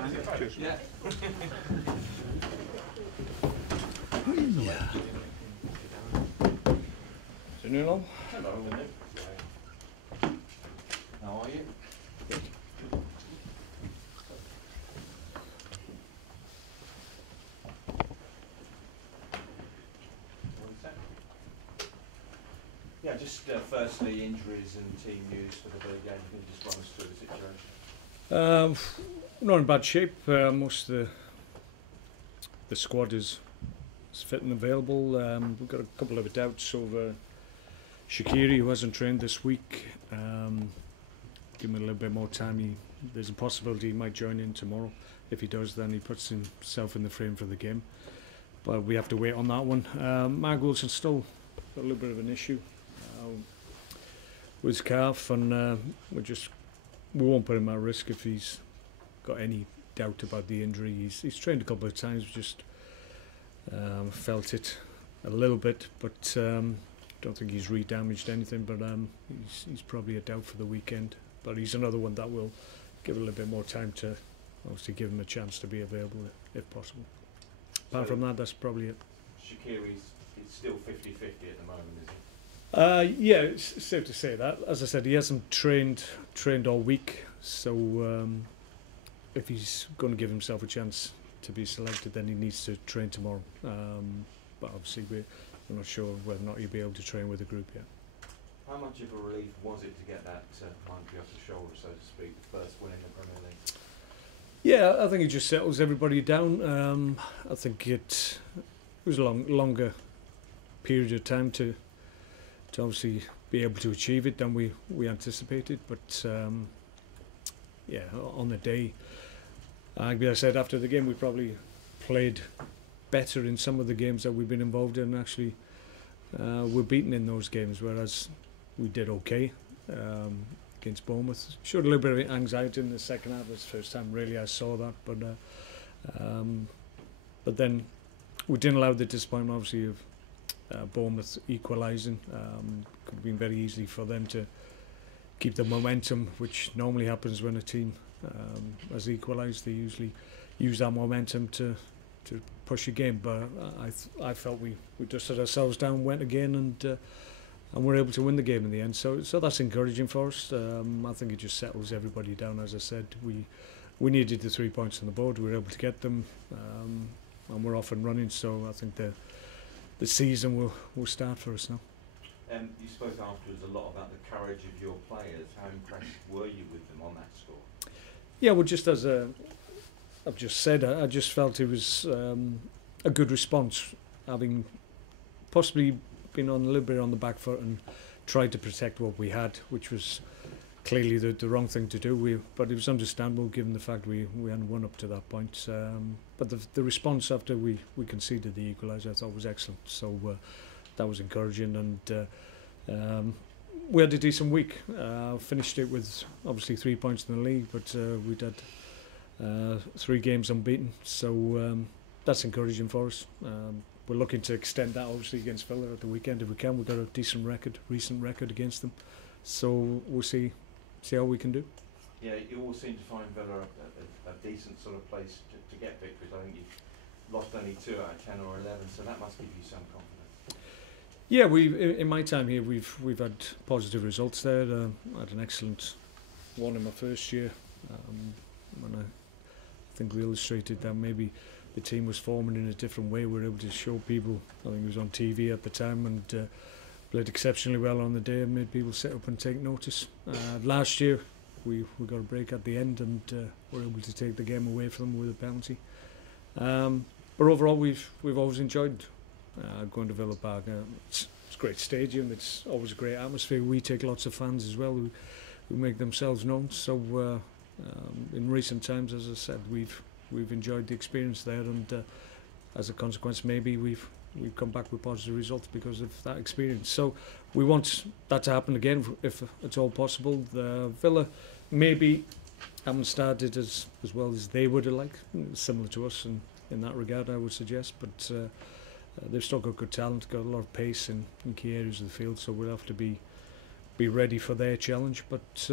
fine. Cheers. Yeah. Yeah. So, Nuno? Hello. How are you? Yeah, just firstly, injuries and team news for the Villa game. Can you just run us through the situation? Not in bad shape. Most of the squad is fit and available. We've got a couple of doubts over Shaqiri, who hasn't trained this week. Give him a little bit more time. There's a possibility he might join in tomorrow. If he does, then he puts himself in the frame for the game. But we have to wait on that one. Mark Wilson's still got a little bit of an issue with his calf, and we won't put him at risk if he's got any doubt about the injury. He's trained a couple of times, just felt it a little bit, but don't think he's re-damaged anything. But he's probably a doubt for the weekend. But he's another one that will give a little bit more time to obviously give him a chance to be available if possible. Apart from that, that's probably it. Shaqiri's still 50-50 at the moment, is he? Yeah, it's safe to say that. As I said, he hasn't trained all week, so if he's going to give himself a chance to be selected, then he needs to train tomorrow. But obviously, we're not sure whether or not he'll be able to train with the group yet. How much of a relief was it to get that monkey off the shoulder, so to speak, the first win in the Premier League? Yeah, I think it just settles everybody down. I think it was a longer period of time to obviously be able to achieve it than we anticipated. But yeah, on the day, like I said after the game, we probably played better in some of the games that we've been involved in. Actually, we're beaten in those games, whereas we did okay against Bournemouth. Showed a little bit of anxiety in the second half. It's the first time really I saw that, but then we didn't allow the disappointment, obviously, of Bournemouth equalising. Could have been very easy for them to keep the momentum, which normally happens when a team has equalised. They usually use that momentum to push a game, but I felt we dusted ourselves down, went again, and were able to win the game in the end. So that's encouraging for us. I think it just settles everybody down. As I said, we needed the 3 points on the board. We were able to get them, and we're off and running. So I think the season will start for us now. You spoke afterwards a lot about the courage of your players. How impressed were you with them on that score? Yeah, well, just as I've just said, I just felt it was a good response, having possibly been on a little bit on the back foot and tried to protect what we had, which was clearly the wrong thing to do. But it was understandable given the fact we hadn't won up to that point. But the response after we conceded the equaliser, I thought, was excellent. So that was encouraging, and we had a decent week. Finished it with obviously 3 points in the league, but we'd had 3 games unbeaten. So that's encouraging for us. We're looking to extend that obviously against Villa at the weekend if we can. We've got a decent recent record against them. So we'll see how we can do. Yeah, you all seem to find Villa a decent sort of place to get victories. I think you've lost only 2 out of 10 or 11, so that must give you some confidence. Yeah, in my time here, we've had positive results there. I had an excellent one in my first year, and I think we illustrated that maybe the team was forming in a different way. We were able to show people. I think it was on TV at the time, and played exceptionally well on the day and made people sit up and take notice. Last year, we got a break at the end, and were able to take the game away from them with a penalty. But overall, we've always enjoyed going to Villa Park. It's a great stadium. It's always a great atmosphere. We take lots of fans as well who make themselves known. So in recent times, as I said, we've enjoyed the experience there, and as a consequence, maybe we've come back with positive results because of that experience. So we want that to happen again if it's all possible. The Villa maybe haven't started as well as they would have liked, similar to us in that regard, I would suggest, but they've still got good talent, got a lot of pace in key areas of the field, so we'll have to be ready for their challenge. But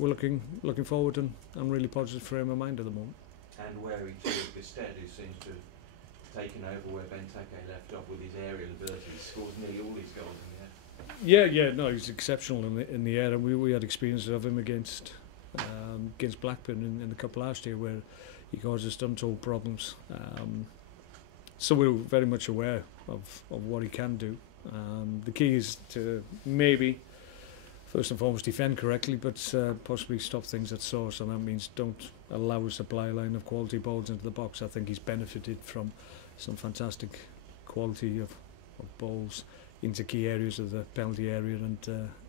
we're looking forward, and I'm really positive frame of mind at the moment. And wary too of Gustet, who seems to have taken over where Benteke left off with his aerial ability. He scores nearly all his goals in the air. Yeah, no, he's exceptional in the air, and we had experience of him against Blackburn in the cup last year, where he caused us untold problems. So we're very much aware of what he can do. The key is to maybe, first and foremost, defend correctly, but possibly stop things at source, and that means don't allow a supply line of quality balls into the box. I think he's benefited from some fantastic quality of balls into key areas of the penalty area,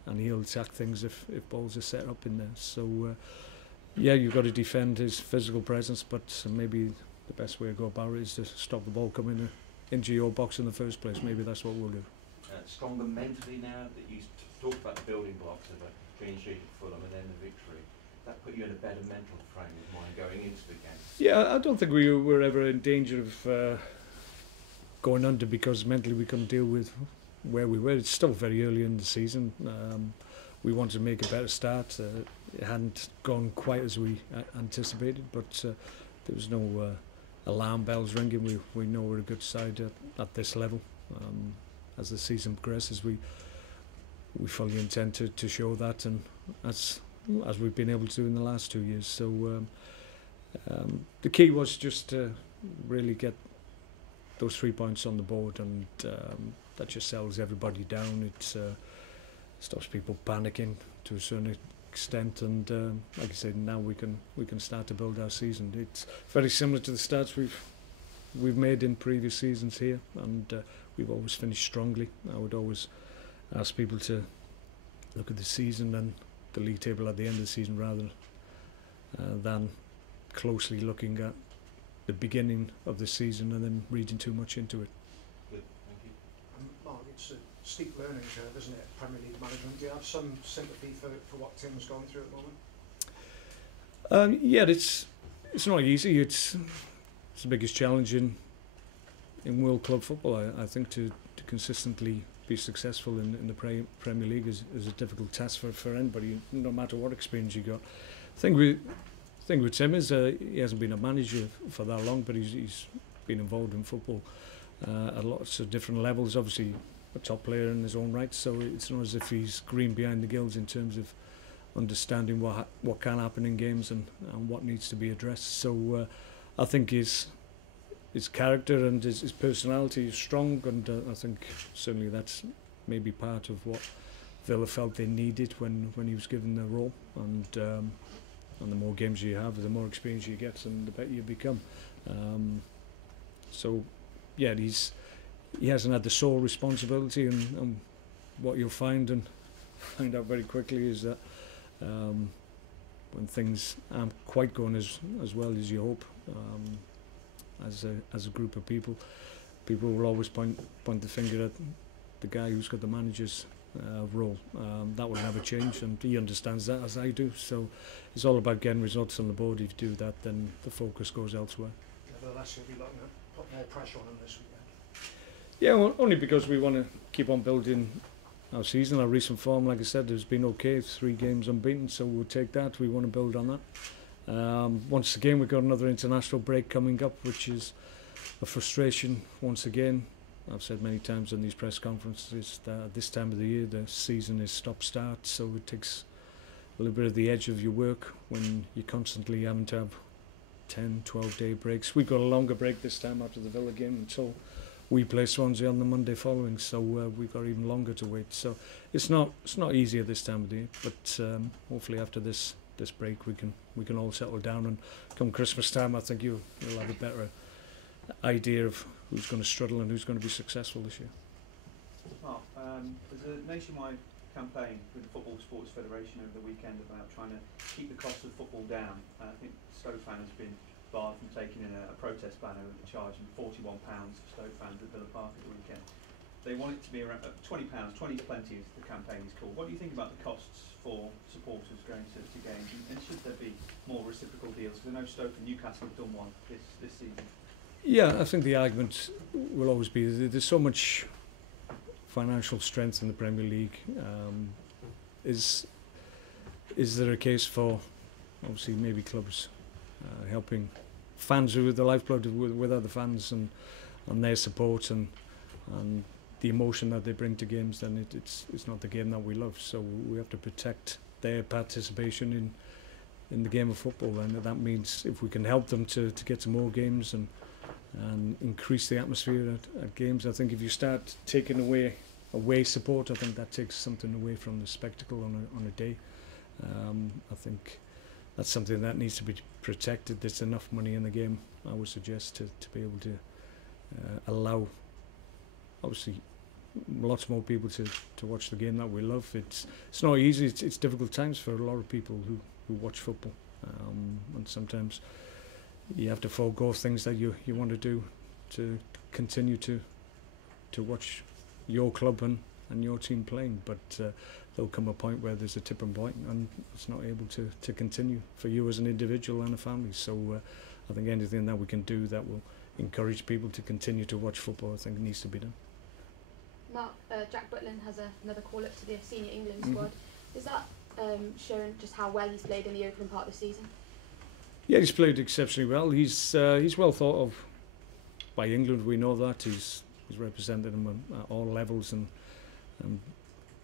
and he'll attack things if balls are set up in there. So yeah, you've got to defend his physical presence, but maybe the best way to go about it is to stop the ball coming into your box in the first place. Maybe that's what we'll do. Stronger mentally now that you talked about the building blocks of a clean sheet at Fulham and then the victory. That put you in a better mental frame of mind going into the game. Yeah, I don't think we were ever in danger of going under because mentally we couldn't deal with where we were. It's still very early in the season. We wanted to make a better start. It hadn't gone quite as we anticipated, but there was no alarm bells ringing. We know we're a good side at this level. As the season progresses, we fully intend to show that, and as we've been able to do in the last 2 years. So the key was just to really get those 3 points on the board, and that just settles everybody down. It stops people panicking to a certain extent, and like I said, now we can start to build our season. It's very similar to the starts we've made in previous seasons here, and we've always finished strongly. I would always ask people to look at the season and the league table at the end of the season rather than closely looking at the beginning of the season and then reading too much into it. Good, thank you. Mark, it's a steep learning curve, isn't it, Premier League management? Do you have some sympathy for what Tim's going through at the moment? Yeah, it's not easy. It's the biggest challenge in world club football. I think to consistently be successful in the Premier League is a difficult task for anybody, no matter what experience you got. The thing with Tim is he hasn't been a manager for that long, but he's been involved in football at lots of different levels. Obviously a top player in his own right, so it's not as if he's green behind the gills in terms of understanding what can happen in games and what needs to be addressed. So I think his character and his personality is strong, and I think certainly that's maybe part of what Villa felt they needed when he was given the role. And the more games you have, the more experience you get, and the better you become. So yeah, he hasn't had the sole responsibility, and what you'll find out very quickly is that when things aren't quite going as well as you hope, as a group of people will always point the finger at the guy who's got the manager's role. That will never change, and he understands that as I do. So it's all about getting results on the board. If you do that, then the focus goes elsewhere. Nevertheless, you'll be looking at put more pressure on him this weekend. Yeah, well, only because we want to keep on building our season. Our recent form, like I said, has been okay. 3 games unbeaten, so we'll take that. We want to build on that. Once again, we've got another international break coming up, which is a frustration once again. I've said many times in these press conferences that at this time of the year the season is stop-start, so it takes a little bit of the edge of your work when you're constantly having to have 10, 12-day breaks. We've got a longer break this time after the Villa game until we play Swansea on the Monday following, so we've got even longer to wait. So it's not easy at this time of the year, but hopefully after this break we can all settle down, and come Christmas time I think you'll have a better idea of who's going to struggle and who's going to be successful this year. Mark, there's a nationwide campaign with the Football Sports Federation over the weekend about trying to keep the cost of football down. I think Stoke fan has been barred from taking in a protest banner charging £41 for Stoke fans at Villa Park at the weekend. They want it to be around £20. 20 is plenty, as the campaign is called. What do you think about the costs for supporters going to games, and should there be more reciprocal deals? Because I know Stoke and Newcastle have done one this season. Yeah, I think the argument will always be there's so much financial strength in the Premier League. Is is there a case for, obviously, maybe clubs helping fans who are the lifeblood with other fans and their support and the emotion that they bring to games? Then it's not the game that we love. So we have to protect their participation in the game of football, and that means if we can help them to get to more games and increase the atmosphere at games. I think if you start taking away support, I think that takes something away from the spectacle on a day. I think that's something that needs to be protected. There's enough money in the game, I would suggest, to be able to allow, obviously, lots more people to watch the game that we love. It's not easy. It's difficult times for a lot of people who watch football, and sometimes you have to forego things that you want to do to continue to watch your club and your team playing. But there'll come a point where there's a tipping point and it's not able to continue for you as an individual and a family. So I think anything that we can do that will encourage people to continue to watch football, I think, needs to be done. Mark, Jack Butland has another call-up to the senior England squad. Is that showing just how well he's played in the opening part of the season? Yeah, he's played exceptionally well. He's well thought of by England. We know that he's represented them at all levels and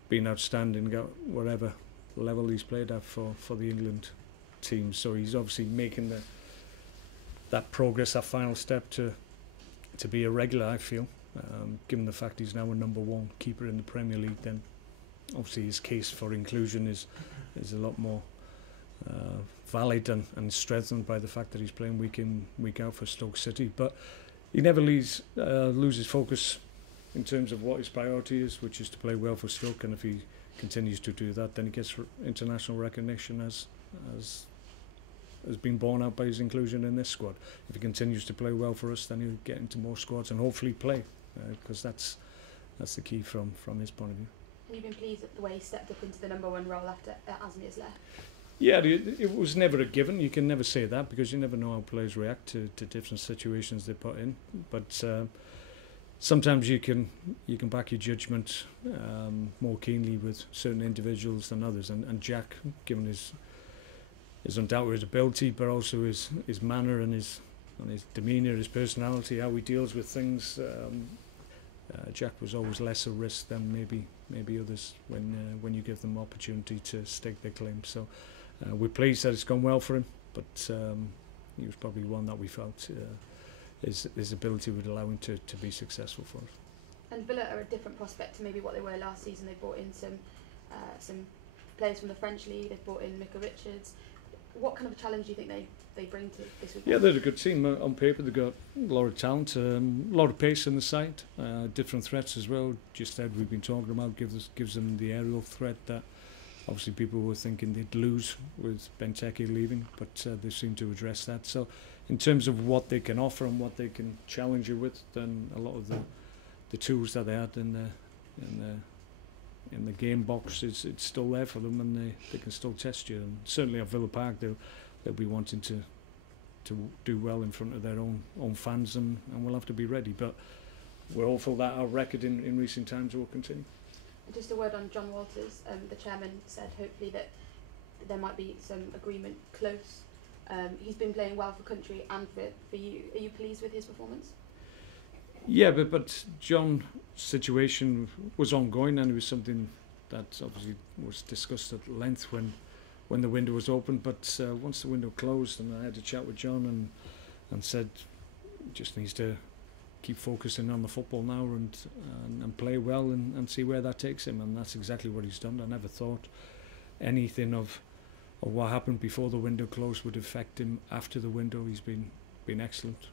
been outstanding at whatever level he's played at for the England team. So he's obviously making that progress, that final step to be a regular, I feel. Given the fact he's now a #1 keeper in the Premier League, then obviously his case for inclusion is a lot more valid and strengthened by the fact that he's playing week in, week out for Stoke City. But he never loses focus in terms of what his priority is, which is to play well for Stoke. And if he continues to do that, then he gets international recognition as has been borne out by his inclusion in this squad. If he continues to play well for us, then he'll get into more squads and hopefully play, because that's the key from his point of view. Have you been pleased at the way he stepped up into the #1 role after Asmir's left? Yeah, it was never a given. You can never say that because you never know how players react to different situations they put in. But sometimes you can back your judgment more keenly with certain individuals than others. And Jack, given his undoubted ability, but also his manner and his demeanour, his personality, how he deals with things, Jack was always less a risk than maybe others when you give them opportunity to stake their claim. So we're pleased that it's gone well for him, but he was probably one that we felt his ability would allow him to be successful for us. And Villa are a different prospect to maybe what they were last season. They brought in some players from the French league. They brought in Mika Richards. What kind of a challenge do you think they bring to this weekend? Yeah, they're a good team. On paper, they've got a lot of talent, a lot of pace in the side, different threats as well. Just that we've been talking about gives them the aerial threat that obviously people were thinking they'd lose with Benteke leaving, but they seem to address that. So in terms of what they can offer and what they can challenge you with, then a lot of the tools that they had in the game box, it's still there for them, and they can still test you. And certainly at Villa Park, they'll be wanting to do well in front of their own fans, and we'll have to be ready. But we're hopeful that our record in recent times will continue. Just a word on John Walters. The chairman said hopefully that there might be some agreement close. He's been playing well for country and for you. Are you pleased with his performance? Yeah, but John's situation was ongoing, and it was something that obviously was discussed at length when the window was open. But once the window closed, and I had a chat with John and said he just needs to keep focusing on the football now and play well and see where that takes him, and that's exactly what he's done. I never thought anything of what happened before the window closed would affect him after the window. He's been excellent.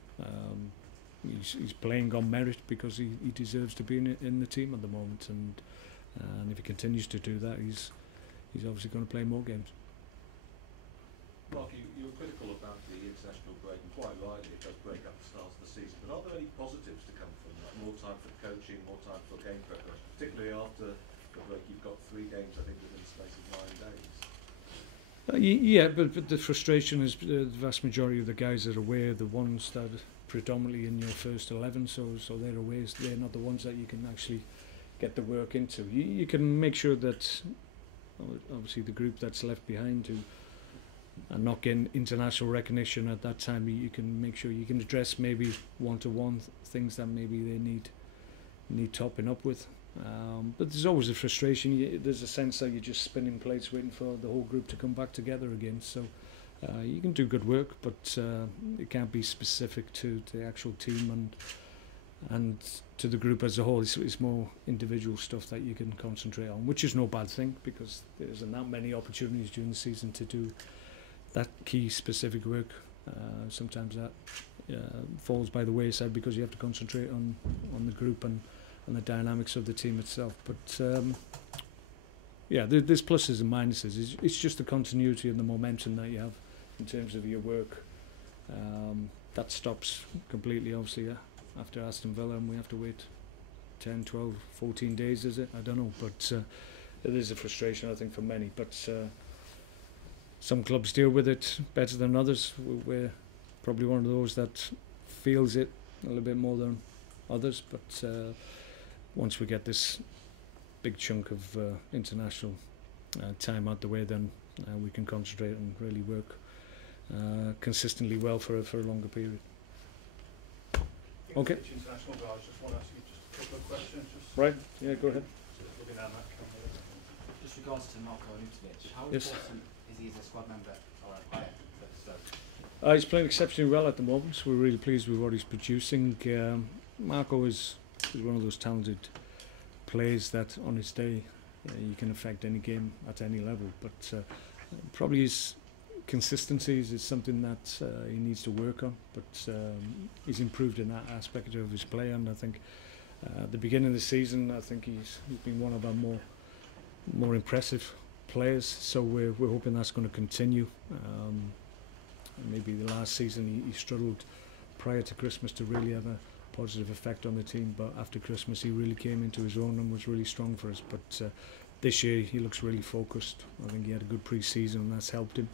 He's playing on merit because he deserves to be in the team at the moment, and if he continues to do that, he's obviously going to play more games. Mark, you were critical about the international break, and quite rightly it does break up the start of the season, but are there any positives to come from that? More time for coaching, more time for game preparation, particularly after the break. You've got 3 games, I think, within the space of 9 days. Yeah, but the frustration is the vast majority of the guys that are away, the ones that are predominantly in your first 11, so they're away. They're not the ones that you can actually get the work into. You can make sure that obviously the group that's left behind who are not getting international recognition at that time. You can make sure you can address maybe one-to-one things that maybe they need topping up with. But there's always a frustration. There's a sense that you're just spinning plates waiting for the whole group to come back together again. So you can do good work, but it can't be specific to the actual team and to the group as a whole. It's more individual stuff that you can concentrate on, which is no bad thing, because there isn't that many opportunities during the season to do that key specific work. Sometimes that falls by the wayside because you have to concentrate on the group and the dynamics of the team itself. But yeah, there's pluses and minuses. It's just the continuity and the momentum that you have in terms of your work. That stops completely, obviously, after Aston Villa, and we have to wait 10, 12, 14 days, is it? I don't know, but it is a frustration, I think, for many. But some clubs deal with it better than others. We're probably one of those that feels it a little bit more than others, but once we get this big chunk of international time out the way, then we can concentrate and really work consistently well for a longer period. Okay. International guys, just want to ask you just a couple of questions. Right, yeah, go ahead. Looking at that camera. Just regards to Marko Aničević, how Yes. important is he as a squad member or a player for Stoke? He's playing exceptionally well at the moment, so we're really pleased with what he's producing. Marko is one of those talented players that on his day you can affect any game at any level, but probably his consistency is something that he needs to work on, but he's improved in that aspect of his play, and I think at the beginning of the season I think he's been one of our more impressive players, so we're hoping that's going to continue. Maybe the last season he struggled prior to Christmas to really have a positive effect on the team, but after Christmas he really came into his own and was really strong for us. But this year he looks really focused. I think he had a good pre-season and that's helped him,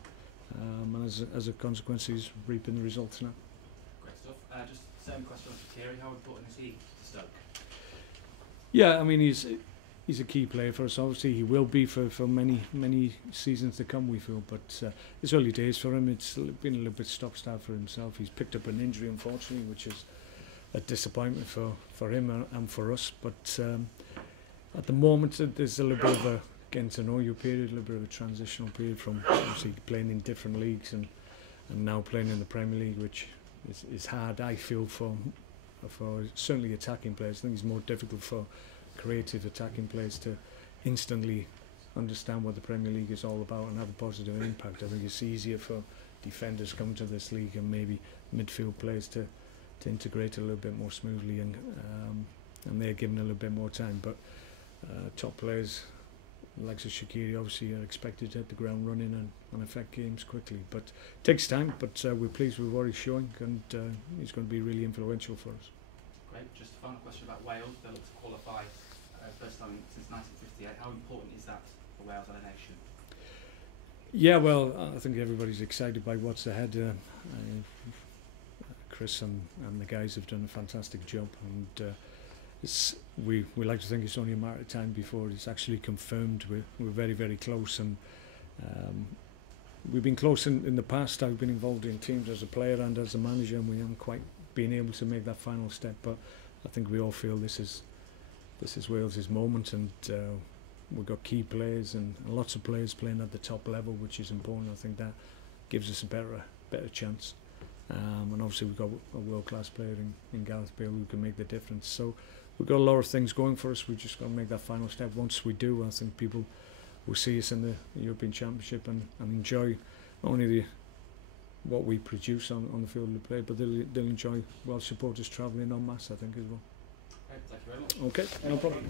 and as a consequence he's reaping the results now. Great stuff. Just same question for Thierry, how important is he to Stoke? Yeah, I mean he's a key player for us. Obviously he will be for many seasons to come, we feel, but it's early days for him. It's been a little bit stop-start for himself. He's picked up an injury, unfortunately, which is a disappointment for him and for us, but at the moment there's a little bit of a getting to know you period, a little bit of a transitional period from obviously playing in different leagues and now playing in the Premier League, which is hard, I feel, for certainly attacking players. I think it's more difficult for creative attacking players to instantly understand what the Premier League is all about and have a positive impact. I think it's easier for defenders coming to this league and maybe midfield players to integrate a little bit more smoothly, and they're given a little bit more time. But top players like Shaqiri obviously are expected to hit the ground running and affect games quickly, but it takes time. But we're pleased with what he's showing, and he's going to be really influential for us. Great. Just a final question about Wales. They look to qualify first time since 1958. How important is that for Wales as a nation? Yeah, well, I think everybody's excited by what's ahead. Chris and the guys have done a fantastic job, and we like to think it's only a matter of time before it's actually confirmed. We're very, very close, and we've been close in the past. I've been involved in teams as a player and as a manager, and we haven't quite been able to make that final step, but I think we all feel this is Wales' moment, and we've got key players and lots of players playing at the top level, which is important. I think that gives us a better chance. And obviously we've got a world-class player in Gareth Bale who can make the difference. So we've got a lot of things going for us. We've just got to make that final step. Once we do, I think people will see us in the European Championship and enjoy not only what we produce on the field of play, but they'll enjoy Welsh supporters travelling en masse, I think, as well. Great, thank you very much. Okay, no problem.